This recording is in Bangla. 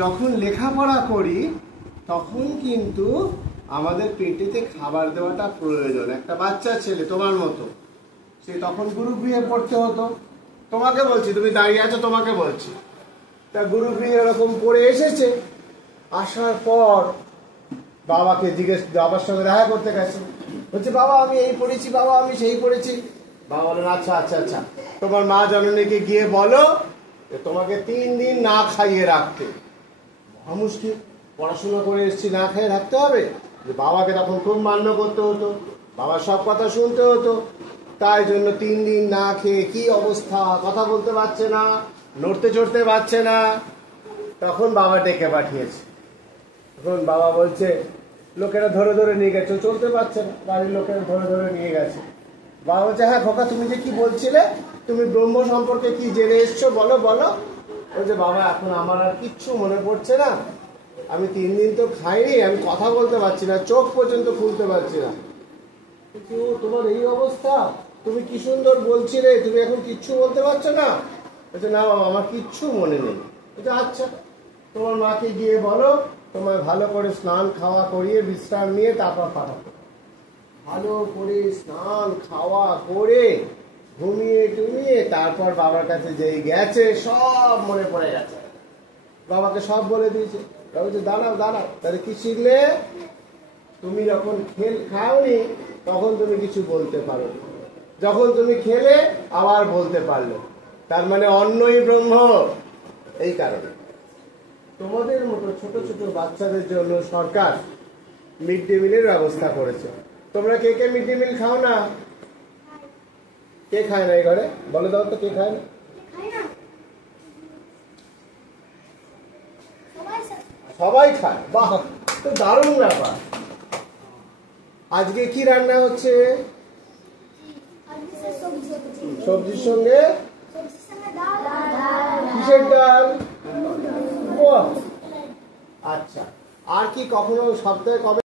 যখন লেখাপড়া করি তখন কিন্তু আমাদের পেটেতে খাবার দেওয়াটা প্রয়োজন। একটা বাচ্চা ছেলে তোমার মতো, সে তখন গুরুগৃহে পড়তে হতো। তোমাকে বলছি, তুমি দাঁড়িয়ে আছো, তোমাকে বলছি। তা গুরুগৃহে এরকম পড়ে এসেছে, আসার পর বাবাকে বাবার সঙ্গে দেখা করতে গেছে। বলছে, বাবা আমি এই পড়েছি, বাবা আমি সেই পড়েছি। বাবা বলেন, আচ্ছা আচ্ছা আচ্ছা, তোমার মা জননীকে গিয়ে বলো যে তোমাকে 3 দিন না খাইয়ে রাখতে। মুশকিল, পড়াশোনা করে এসেছি, না খাইয়ে রাখতে হবে? বাবাকে তখন খুব মান্য করতে হতো, বাবার সব কথা শুনতে হতো। তাই জন্য 3 দিন না খেয়ে কি অবস্থা, কথা বলতে পারছে না, নড়তে চড়তে পারছে না। তখন বাবা ডেকে পাঠিয়েছে। তখন বাবা বলছে, লোকেরা ধরে ধরে নিয়ে গেছে, চলতে পারছে না, বাড়ির লোকেরা ধরে ধরে নিয়ে গেছে। বাবা বলছে, হ্যাঁ খোকা, তুমি যে কি বলছিলে, তুমি ব্রহ্ম সম্পর্কে কি জেনে এসছো, বলো বলো। বলছে, বাবা এখন আমার আর কিচ্ছু মনে পড়ছে না, আমি 3 দিন তো খাইনি, আমি কথা বলতে পারছি না, চোখ পর্যন্ত খুলতে পারছি না। তোমার এই অবস্থা, তুমি কি সুন্দর বলছিলে, তুমি এখন কিচ্ছু বলতে পারছো না? বলছে, না বাবা আমার কিচ্ছু মনে নেই। বলছে, আচ্ছা তোমার মাকে গিয়ে বলো তোমায় ভালো করে স্নান খাওয়া করিয়ে বিশ্রাম নিয়ে তারপর পাঠাবো। ভালো করে স্নান খাওয়া করে ঘুমিয়ে টুমিয়ে তারপর বাবার কাছে যেই গেছে সব মনে পড়ে গেছে, বাবাকে সব বলে দিয়েছে। বাবা বলছে, দাঁড়াও দাঁড়াও, তাহলে কি শিখলে? তুমি যখন খাওনি তখন তুমি কিছু বলতে পারো, যখন তুমি খেলে আবার বলতে পারলে, তার মানে অন্নই ব্রহ্ম। এই কারণে তোমাদের মতো ছোট ছোট বাচ্চাদের জন্য সরকার মিড ডে মিলের ব্যবস্থা করেছে। তোমরা কে কে মিড ডে মিল খাও না? কে খায় না এই ঘরে? বলে দাও তো, কে খায় না? সবাই খায়, বাহ, তো দারুণ ব্যাপার। আজকে কি রান্না হচ্ছে? সবজির সঙ্গে কিসের ডাল? আচ্ছা, আর কি কখনো সপ্তাহে কবে